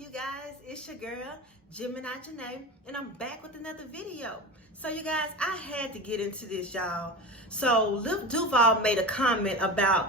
you guys? It's your girl, Gemini Janae, and I'm back with another video. So you guys, I had to get into this, y'all. So Lil Duval made a comment about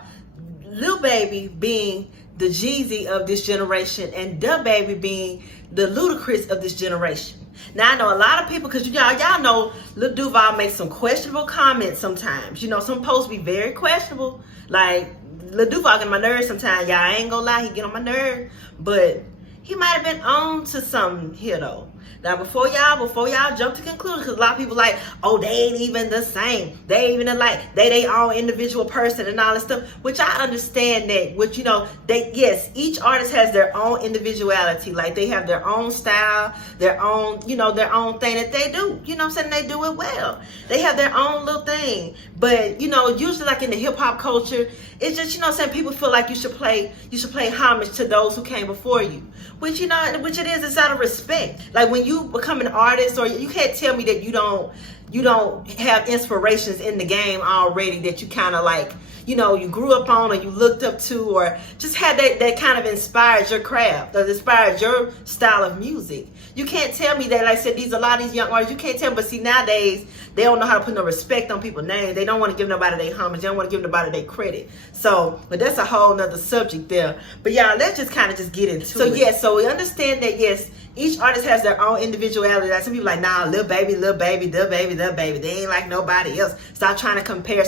Lil Baby being the Jeezy of this generation and Da Baby being the Ludacris of this generation. Now I know a lot of people, because y'all know Lil Duval makes some questionable comments sometimes. You know, some posts be very questionable. Like Lil Duval get on my nerves sometimes, y'all. I ain't gonna lie, he get on my nerves. But he might have been on to something here though. Now before y'all jump to conclusions, because a lot of people like, oh, they ain't even the same. They ain't even like they own individual person and all this stuff. Which I understand that. Which yes, each artist has their own individuality. Like they have their own style, their own their own thing that they do. You know what I'm saying? They do it well. They have their own little thing. But usually like in the hip hop culture, it's just people feel like you should pay homage to those who came before you. Which it's out of respect. Like when you become an artist, or you can't tell me that you don't have inspirations in the game already that you kind of like, you grew up on or you looked up to, or just had that kind of inspired your craft or inspired your style of music. You can't tell me that, like I said, a lot of these young artists, you can't tell me, but see, nowadays, they don't know how to put no respect on people's names. They don't want to give nobody their homage. They don't want to give nobody their credit. So, but that's a whole nother subject there. But y'all, let's just kind of just get into it. So, yes, so we understand that, yes, each artist has their own individuality. Like some people like, nah, Lil Baby, Da Baby. They ain't like nobody else. Stop trying to compare.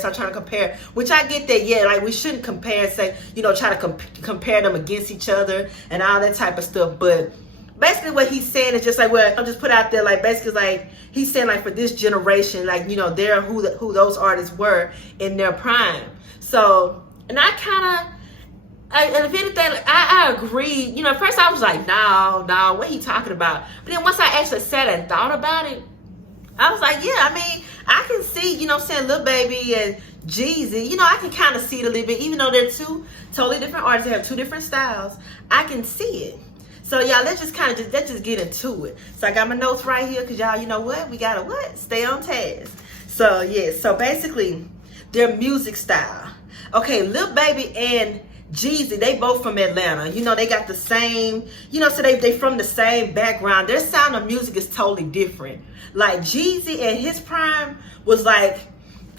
Which I get that, yeah, like we shouldn't compare and say, try to compare them against each other and all that type of stuff. But basically what he's saying is just like, well, I'll just put out there, like basically like he's saying like for this generation, like, they're who those artists were in their prime. So, and I kind of, and if anything, I agree. At first I was like, no, what he talking about? But then once I actually sat and thought about it, I was like, yeah, I mean, I can see, saying Lil Baby and Jeezy, I can kind of see it a little bit, even though they're two totally different artists, they have two different styles, I can see it. So y'all, let's just get into it. So I got my notes right here, because y'all, you know what? We gotta stay on task. So yeah, so basically, their music style. Okay, Lil Baby and Jeezy, they both from Atlanta. They got the same, so they from the same background. Their sound of music is totally different. Like Jeezy at his prime was like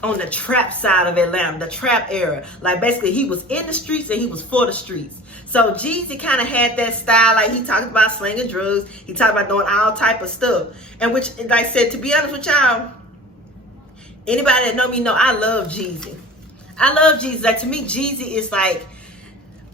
on the trap side of Atlanta, the trap era. Like basically he was in the streets and he was for the streets. So Jeezy kind of had that style, like he talked about slinging drugs, he talked about doing all type of stuff. And which, like I said, to be honest with y'all, anybody that know me know I love Jeezy. I love Jeezy. Like to me, Jeezy is like,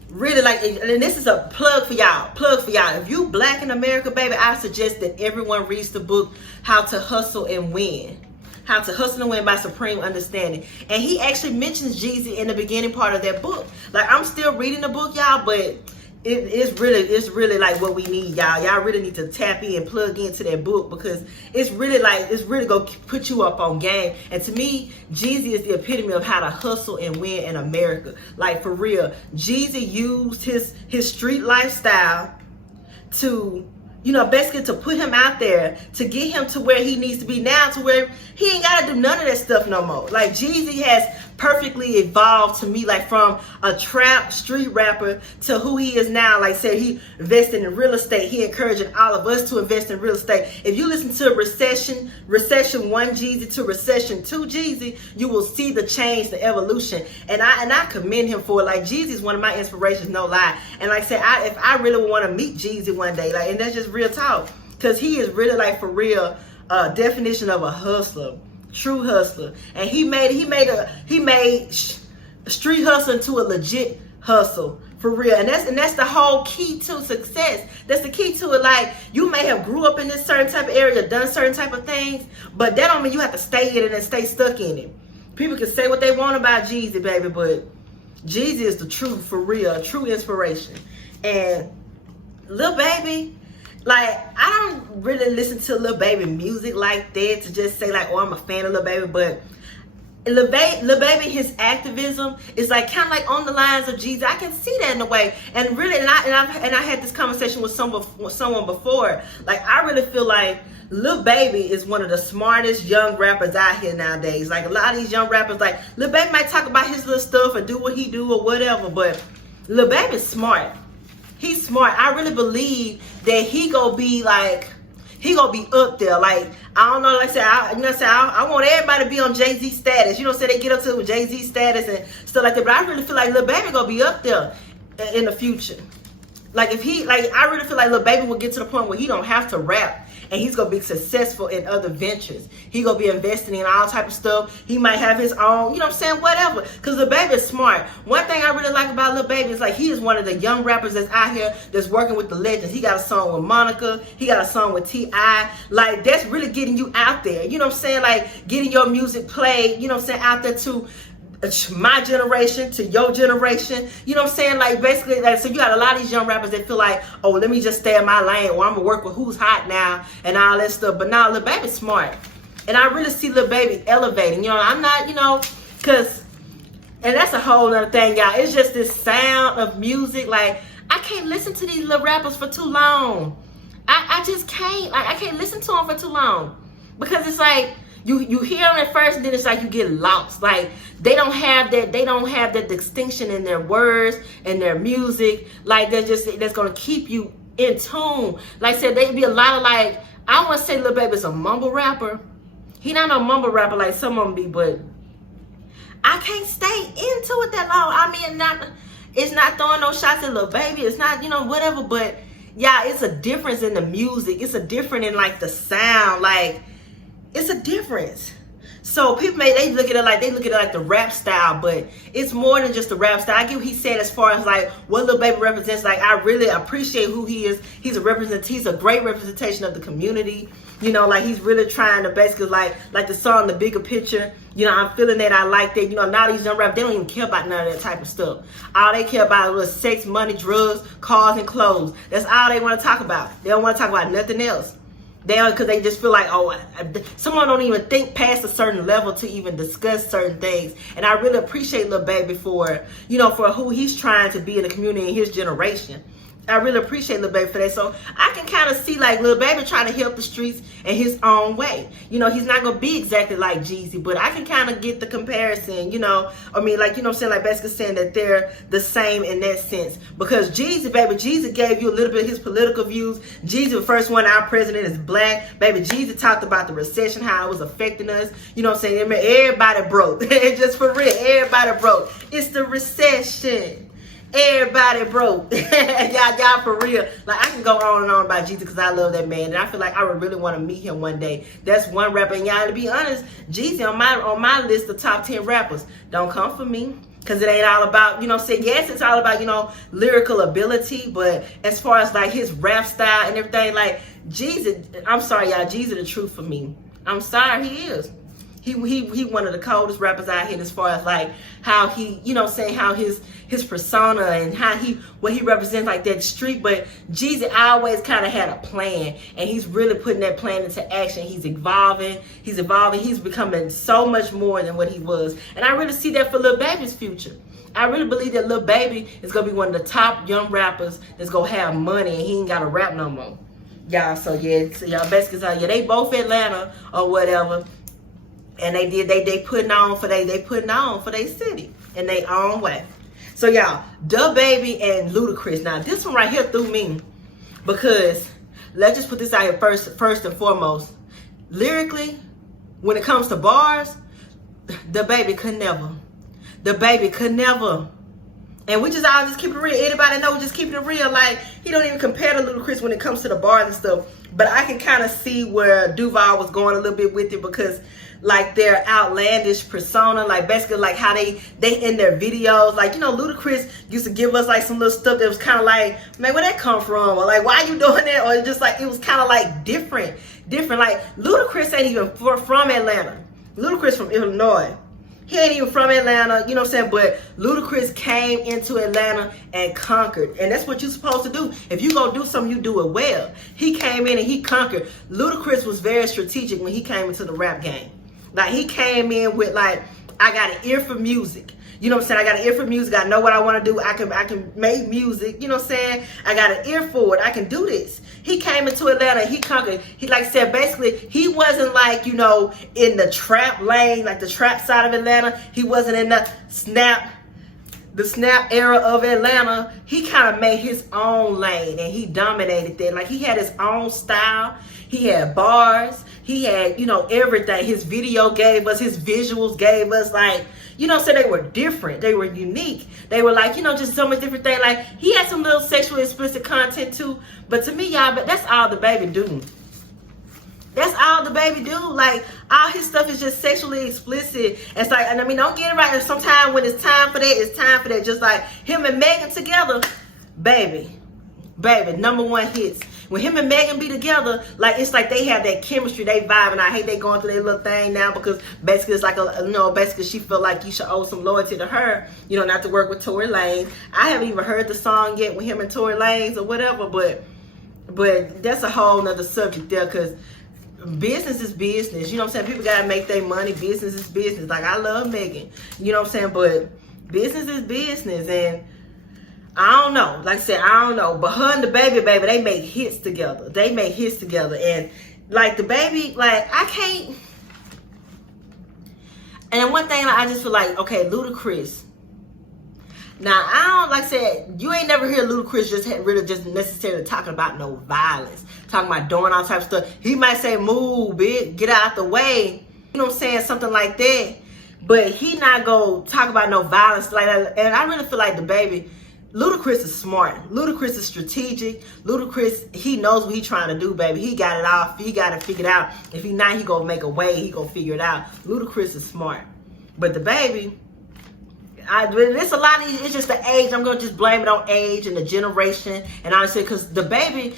really like, and this is a plug for y'all. If you black in America, baby, I suggest that everyone reads the book, How to Hustle and Win. How to Hustle and Win by Supreme Understanding. And he actually mentions Jeezy in the beginning part of that book. Like I'm still reading the book, y'all, but it's really like what we need, y'all. Y'all really need to tap in, plug into that book, because it's really gonna put you up on game. And to me, Jeezy is the epitome of how to hustle and win in America. Like for real, Jeezy used his street lifestyle to, basically to put him out there, to get him to where he needs to be now, to where he ain't got to do none of that stuff no more. Like Jeezy has perfectly evolved to me, like from a trap street rapper to who he is now. Like said, he invested in real estate. He encouraging all of us to invest in real estate. If you listen to Recession 1 Jeezy to Recession 2 Jeezy, you will see the change, the evolution. And I commend him for it. Like Jeezy is one of my inspirations, no lie. And like I said, if I really want to meet Jeezy one day, like, and that's just real talk, because he is really like for real definition of a hustler. True hustler. And he made street hustle into a legit hustle for real. And that's the whole key to success. That's the key to it. Like you may have grew up in this certain type of area, done certain type of things, but that don't mean you have to stay in it and stay stuck in it. People can say what they want about Jeezy, baby, but Jeezy is the truth for real, a true inspiration. And Lil Baby, like, I don't really listen to Lil Baby music like that to just say like, oh, I'm a fan of Lil Baby, but Lil Baby, his activism is like kind of like on the lines of Jeezy. I can see that in a way, and really, and I had this conversation with someone before. Like, I really feel like Lil Baby is one of the smartest young rappers out here nowadays. Like a lot of these young rappers, like Lil Baby might talk about his little stuff and do what he do or whatever, but Lil Baby's smart. He's smart. I really believe that he gonna be up there. Like, I don't know, like I said, I want everybody to be on Jay-Z status. You know what I'm saying? They get up to Jay-Z status and stuff like that. But I really feel like Lil Baby gonna be up there in the future. Like, I really feel like Lil Baby will get to the point where he don't have to rap, and he's gonna be successful in other ventures. He gonna be investing in all type of stuff. He might have his own, you know what I'm saying, whatever. Cause Lil Baby is smart. One thing I really like about Lil Baby is like he is one of the young rappers that's out here that's working with the legends. He got a song with Monica. He got a song with T.I. Like, that's really getting you out there. You know what I'm saying? Like, getting your music played, you know what I'm saying, out there to my generation, to your generation. You know what I'm saying? Like, basically, like, so you got a lot of these young rappers that feel like, oh, let me just stay in my lane, or I'm gonna work with who's hot now and all that stuff. But now Lil Baby's smart, and I really see Lil Baby elevating. You know, I'm not, you know, cause, and that's a whole other thing, y'all. It's just this sound of music. Like, I can't listen to these little rappers for too long. I just can't. Like, I can't listen to them for too long, because it's like, you hear them at first, and then it's like you get lost. Like, they don't have that distinction in their words and their music. Like, that's gonna keep you in tune. Like I said, they be a lot of, like, I don't want to say Lil Baby's a mumble rapper. He not no mumble rapper like some of them be, but I can't stay into it that long. I mean, it's not throwing no shots at Lil Baby. It's not, you know, whatever. But yeah, it's a difference in the music. It's a difference in, like, the sound. Like, it's a difference. So people they look at it like the rap style, but it's more than just the rap style. I get what he said as far as like what Lil Baby represents. Like, I really appreciate who he is. He's a great representation of the community. You know, like, he's really trying to basically like the song The Bigger Picture. You know, I'm feeling that. I like that. You know, now these young rappers, they don't even care about none of that type of stuff. All they care about is sex, money, drugs, cars, and clothes. That's all they want to talk about. They don't want to talk about nothing else. Because they just feel like, oh, someone don't even think past a certain level to even discuss certain things. And I really appreciate Lil Baby for, you know, for who he's trying to be in the community in his generation. I really appreciate Lil Baby for that. So I can kind of see, like, Lil Baby trying to help the streets in his own way. You know, he's not going to be exactly like Jeezy, but I can kind of get the comparison, you know. I mean, like, you know what I'm saying? Like, basically saying that they're the same in that sense. Because Jeezy gave you a little bit of his political views. Jeezy, the first one, our president is black. Baby, Jeezy talked about the recession, how it was affecting us. You know what I'm saying? I mean, everybody broke. Just for real, everybody broke. It's the recession. Everybody broke. y'all for real. Like, I can go on and on about Jeezy because I love that man, and I feel like I would really want to meet him one day. That's one rapper, and y'all, to be honest, Jeezy on my list of top 10 rappers. Don't come for me, because it ain't all about, you know what I'm saying? Yes, it's all about, you know, lyrical ability, but as far as like his rap style and everything, like, Jeezy, I'm sorry, y'all, Jeezy the truth for me. I'm sorry, he is. He one of the coldest rappers out here as far as like how he, you know, saying how his persona and how what he represents, like that street. But Jeezy always kind of had a plan, and he's really putting that plan into action. He's evolving. He's becoming so much more than what he was, and I really see that for Lil Baby's future. I really believe that Lil Baby is gonna be one of the top young rappers that's gonna have money, and he ain't gotta rap no more, y'all. So yeah, so y'all basically say, yeah, they both Atlanta or whatever. And they putting on for their city in their own way. So y'all, DaBaby and Ludacris. Now this one right here threw me, because let's just put this out here first and foremost. Lyrically, when it comes to bars, DaBaby could never. And we all just keep it real. Anybody know, just keeping it real. Like, he don't even compare to Ludacris when it comes to the bars and stuff. But I can kind of see where Duval was going a little bit with it, because like their outlandish persona, like basically like how they in their videos, like, you know, Ludacris used to give us like some little stuff that was kind of like, man, where that come from? Or like, why you doing that? Or just like, it was kind of like different. Like, Ludacris ain't even from Atlanta. Ludacris from Illinois. He ain't even from Atlanta, you know what I'm saying? But Ludacris came into Atlanta and conquered. And that's what you're supposed to do. If you go do something, you do it well. He came in and he conquered. Ludacris was very strategic when he came into the rap game. Like, he came in with like, I got an ear for music. You know what I'm saying? I got an ear for music. I know what I want to do. I can make music. You know what I'm saying? I got an ear for it. I can do this. He came into Atlanta. He conquered. He, like I said, basically, he wasn't like, you know, in the trap lane, like the trap side of Atlanta. He wasn't in the snap the snap era of Atlanta, he kind of made his own lane and he dominated that. Like, he had his own style. He had bars. He had, you know, everything. His video gave us, his visuals gave us, like, you know, so they were different. They were unique. They were like, you know, just so much different things. Like, he had some little sexually explicit content too. But to me, y'all, but that's all the baby do. That's all the baby do. Like, all his stuff is just sexually explicit. It's like, and I mean, don't get it right. Sometimes when it's time for that, it's time for that. Just like him and Megan together, baby, #1 hits. When him and Megan be together, like, it's like they have that chemistry, they vibe, and I hate they going through their little thing now because basically it's like, basically she feel like you should owe some loyalty to her, you know, not to work with Tory Lanez. I haven't even heard the song yet with him and Tory Lanez or whatever, but that's a whole nother subject there, because business is business. You know what I'm saying? People gotta make their money. Business is business. Like, I love Megan. You know what I'm saying? But business is business, and I don't know. Like I said, I don't know. But her and the baby, they make hits together. And like the baby, like, I can't. And one thing, like, I just feel like, okay, Ludacris. Now, I don't, like I said, you ain't never hear Ludacris just necessarily talking about no violence, talking about doing all types of stuff. He might say, move, bitch, get out the way. You know what I'm saying? Something like that. But he not go talk about no violence like that. And I really feel like the baby, Ludacris is smart. Ludacris is strategic. Ludacris, he knows what he trying to do, baby. He got it off. He got it figured out. If he not, he gonna make a way. He gonna figure it out. Ludacris is smart. But the baby, it's a lot of these, it's just the age. I'm gonna just blame it on age and the generation, and honestly, because the baby,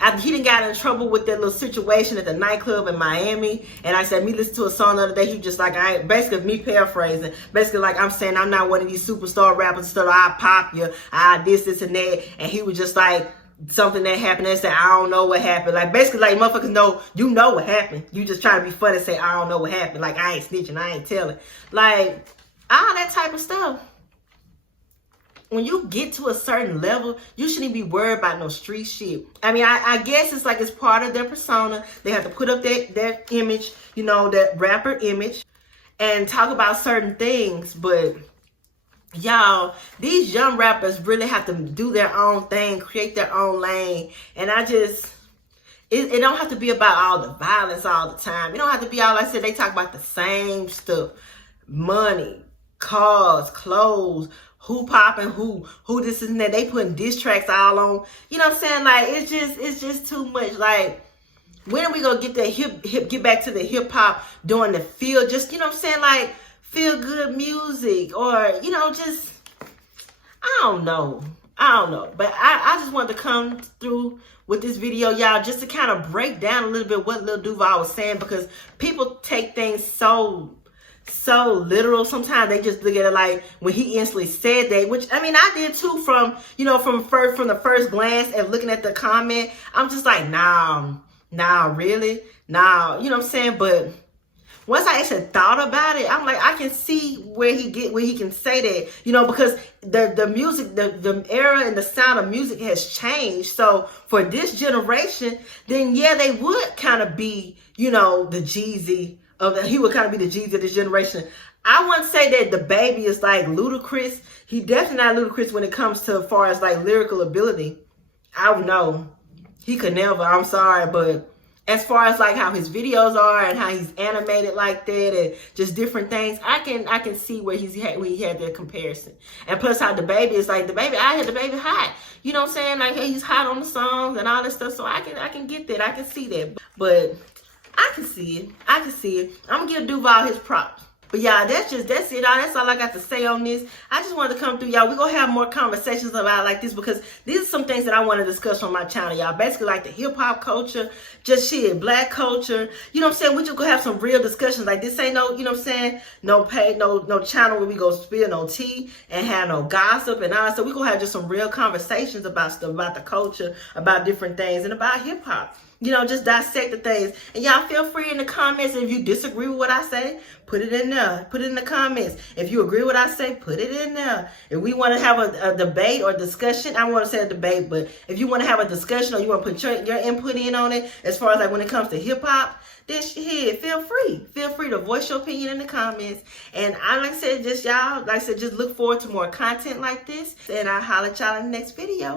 after he done got in trouble with that little situation at the nightclub in Miami, and I said, me listen to a song the other day, he just like, basically me paraphrasing, basically like, I'm saying I'm not one of these superstar rappers, so I pop you, this and that, and he was just like, something that happened and said, I don't know what happened. Like, basically, like, motherfuckers know, you know what happened. You just trying to be funny and say, I don't know what happened. Like, I ain't snitching, I ain't telling. Like, all that type of stuff. When you get to a certain level, you shouldn't be worried about no street shit. I mean, I guess it's like it's part of their persona. They have to put up that image, you know, that rapper image, and talk about certain things. But y'all, these young rappers really have to do their own thing, create their own lane. And I just, it don't have to be about all the violence all the time. It don't have to be all, like I said, they talk about the same stuff. Money, cars, clothes, who popping who this and that. They putting diss tracks all on. You know what I'm saying? Like, it's just too much. Like, when are we gonna get that get back to the hip hop, doing the feel, just, you know what I'm saying, like, feel good music, or, you know, just, I don't know. But I just wanted to come through with this video, y'all, just to kind of break down a little bit what Lil Duval was saying, because people take things so literal. Sometimes they just look at it like when he instantly said that, which, I mean, I did too, from the first glance and looking at the comment. I'm just like, nah, really? Nah, you know what I'm saying? But once I actually thought about it, I'm like, I can see where he can say that, you know, because the music, the era and the sound of music has changed. So for this generation, then yeah, they would kind of be, you know, the Jeezy he would kind of be the Jeezy of this generation. I wouldn't say that the baby is like Ludacris. He definitely not Ludacris when it comes to as far as like lyrical ability. I don't know. He could never. I'm sorry, but as far as like how his videos are and how he's animated like that and just different things, I can see where he had that comparison. And plus how the baby is like, I had the baby hot. You know what I'm saying? Like, hey, he's hot on the songs and all this stuff. So I can get that. I can see that. But I can see it. I'm gonna give Duval his props. But yeah, that's it. That's all I got to say on this. I just wanted to come through, y'all. We're gonna have more conversations about like this, because these are some things that I want to discuss on my channel, y'all. Basically like the hip hop culture, just shit, black culture. You know what I'm saying? We just gonna have some real discussions. Like, this ain't no, you know what I'm saying, no channel where we go spill no tea and have no gossip and all. So we gonna have just some real conversations about stuff, about the culture, about different things, and about hip hop. You know, just dissect the things. And y'all feel free in the comments, if you disagree with what I say, put it in there. Put it in the comments. If you agree with what I say, put it in there. If we want to have a debate or discussion, I don't want to say a debate, but if you want to have a discussion or you want to put your input in on it, as far as like when it comes to hip hop, then shit, feel free. Feel free to voice your opinion in the comments. And like I said, just look forward to more content like this. And I'll holler at y'all in the next video.